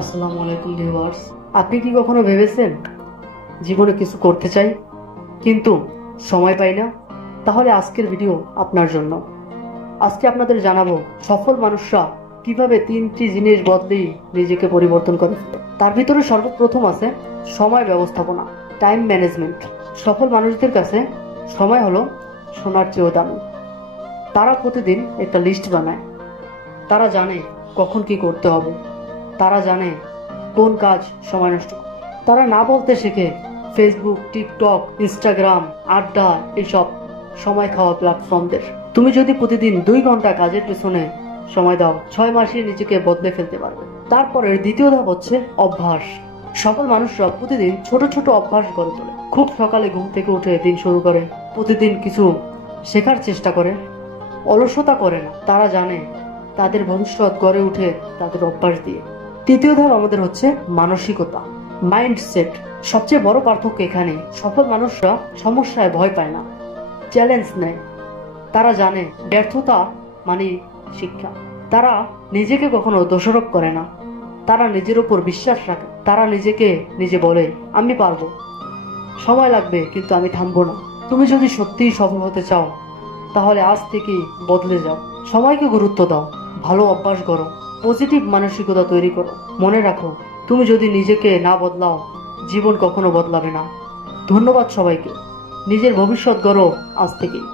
আসসালামু আলাইকুম ভিউয়ার্স। আপনি কি কখনো ভেবেছেন জীবনে কিছু করতে চাই কিন্তু সময় পাই না? তাহলে আজকের ভিডিও আপনার জন্য। আজকে আপনাদের জানাবো সফল মানুষরা কিভাবে তিনটি জিনিস বদলেই নিজেকে পরিবর্তন করে। তার ভিতরে সর্বপ্রথম আছে সময় ব্যবস্থাপনা, টাইম ম্যানেজমেন্ট। সফল মানুষদের কাছে সময় হলো সোনার চেয়েও দামি। তারা প্রতিদিন একটা লিস্ট বানায়। তারা জানে কখন কি করতে হবে। তারা জানে কোন কাজ সময় নষ্ট। তারা না বলতে শেখে ফেসবুক, টিকটক, ইনস্টাগ্রাম, আড্ডা এইসব সময় খাওয়া প্ল্যাটফর্মদের। তুমি যদি প্রতিদিন 2 ঘন্টা কাজের পেছনে সময় দাও, 6 মাসে নিজেকে বদলে ফেলতে পারবে। তারপরে দ্বিতীয় ধাপ হচ্ছে অভ্যাস। সফল মানুষরা প্রতিদিন ছোট ছোট অভ্যাস গড়ে তোলে। খুব সকালে ঘুম থেকে উঠে দিন শুরু করে, প্রতিদিন কিছু শেখার চেষ্টা করে, অলসতা করে না। তারা জানে তাদের ভবিষ্যৎ গড়ে উঠে তাদের অভ্যাস দিয়ে। তৃতীয় ধাপ আমাদের হচ্ছে মানসিকতা, মাইন্ডসেট। সবচেয়ে বড় পার্থক্য এখানে, সফল মানুষরা সমস্যায় ভয় পায় না, চ্যালেঞ্জ নেয়। তারা জানে ব্যর্থতা মানে শিক্ষা। তারা নিজেকে কখনো দোষারোপ করে না। তারা নিজের উপর বিশ্বাস রাখে। তারা নিজেকে নিজে বলে, আমি পারবো, সময় লাগবে কিন্তু আমি থামবো না। তুমি যদি সত্যিই সফল হতে চাও তাহলে আজ থেকেই বদলে যাও। সময়কে গুরুত্ব দাও, ভালো অভ্যাস করো, পজিটিভ মানসিকতা তৈরি করো। মনে রাখো, তুমি যদি নিজেকে না বদলাও, জীবন কখনো বদলাবে না। ধন্যবাদ সবাইকে। নিজের ভবিষ্যৎ গড়ো আজ থেকেই।